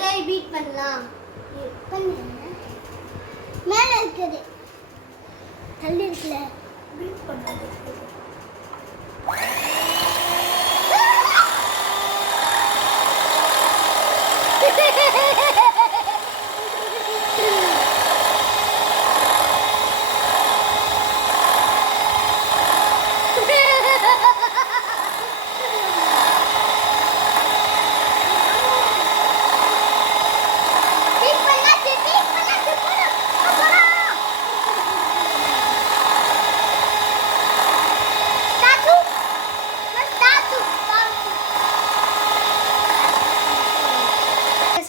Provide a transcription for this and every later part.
முட்டையை பீட் பண்ணலாம். மேலே இருக்குது தள்ளி இருக்குல்ல பீட் பண்ணது.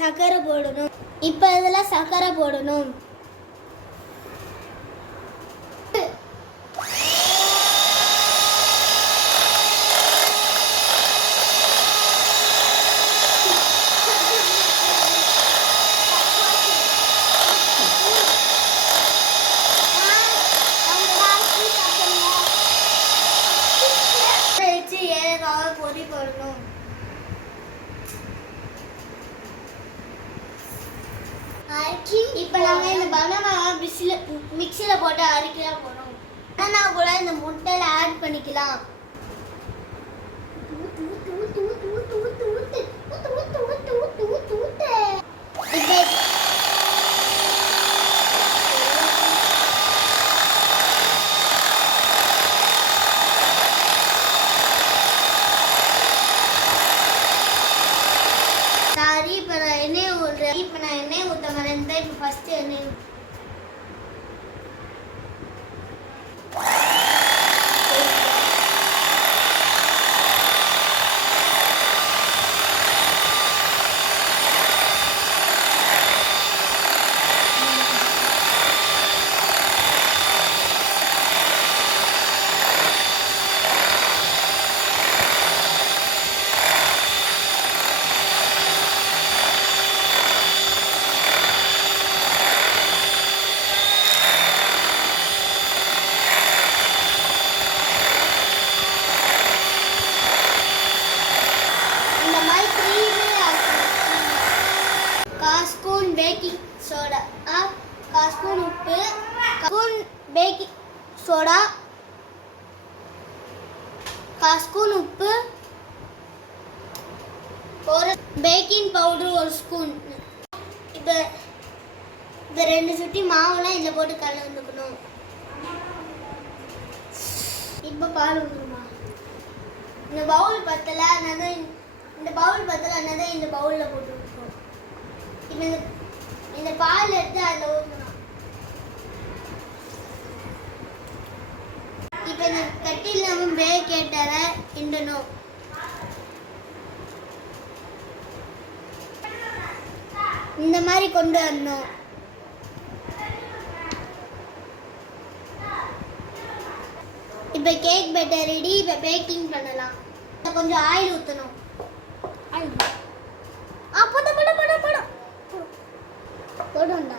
சக்கரை போடணும். இப்போ இதெல்லாம் சக்கரை போடணும். ஏலக்காவை பொடி போடணும். இப்போ நாங்கள் இந்த பனானா மிக்சியில் போட்டு அரைக்கலாம் போகிறோம். பனானா கூட இந்த முட்டையில் ஆட் பண்ணிக்கலாம். இப்போ நான் எண்ணெய் ஊற்ற வரேன். இப்போ ஃபஸ்ட்டு எண்ணெய் பேக்கிங் சோடா, 1 ஸ்பூன் உப்பு, 1 ஸ்பூன் பேக்கிங் சோடா, 1 ஸ்பூன் உப்பு, ஒரு பேக்கிங் பவுடர் 1 ஸ்பூன். இப்போ இந்த 2 சுட்டி மாவுலாம் இதில் போட்டு கலந்துக்கணும். இப்போ பால் ஊற்றணுமா? இந்த பவுல் பத்தலை, அதனால இந்த பவுலில் போட்டு விட்டுருக்கோம். இப்போ இந்த பால் எடுத்து அதில் ஊற்றணும். இப்போ இந்த கட்டில் நம்ம பேக்கேட்டரை கிண்டணும். இந்த மாதிரி கொண்டு வரணும். இப்போ கேக் பேட்டர் ரெடி. இப்போ பேக்கிங் பண்ணலாம். கொஞ்சம் ஆயில் ஊற்றணும். ஆயில் போடும்டா.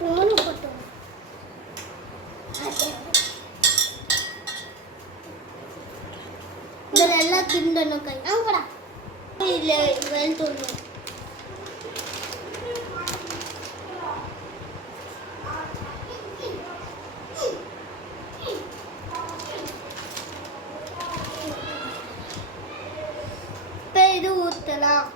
போட்டோம். இதில் எல்லாம் கிண்டணும். கை ஆங்கடா இதில் வெளுத்துடணும். இப்போ இது ஊற்றலாம்.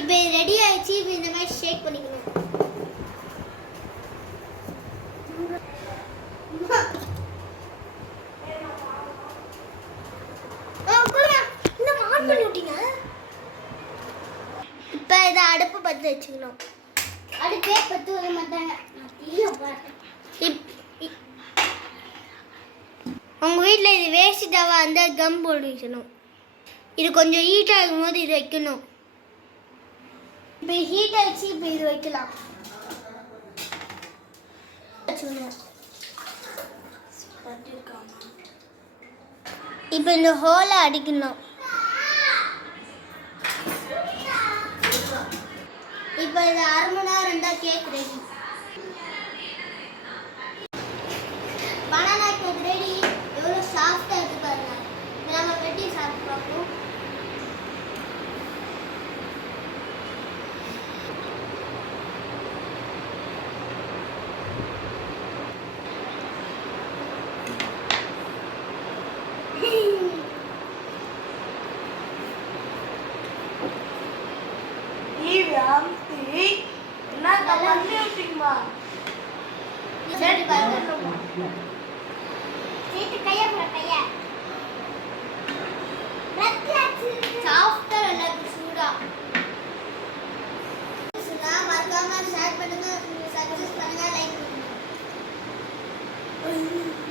இப்போ ரெடி ஆயிடுச்சு. இப்போ இந்த மாதிரி ஷேக் பண்ணிக்கணும். இப்போ இதை அடுப்பு பற்ற வச்சுக்கணும். அடுப்பே பற்ற வர மாட்டாங்க. உங்கள் வீட்டில் இது வேஸ்ட்டாக அந்த கம் போட்டு வைக்கணும். இது கொஞ்சம் ஹீட் ஆகும் போது இது வைக்கணும். இப்போ ஹீட் ஆகிடுச்சு. இப்போ இது வைக்கலாம். இப்போ இந்த ஹோலை அடிக்கணும். இப்போ இது 1/2 மணி நேரம் இருந்தால் கேக் ரெடி. அமுத்தி என்ன பண்ணி விட்டீங்கம்மா சரி பாருங்க சீட்டு கையா போற கையா சாஃப்டா எல்லாத்துக்கும் சூடா மறக்காம ஷேர் பண்ணுங்க சப்ஸ்கிரைப் பண்ணுங்க லைக் பண்ணுங்க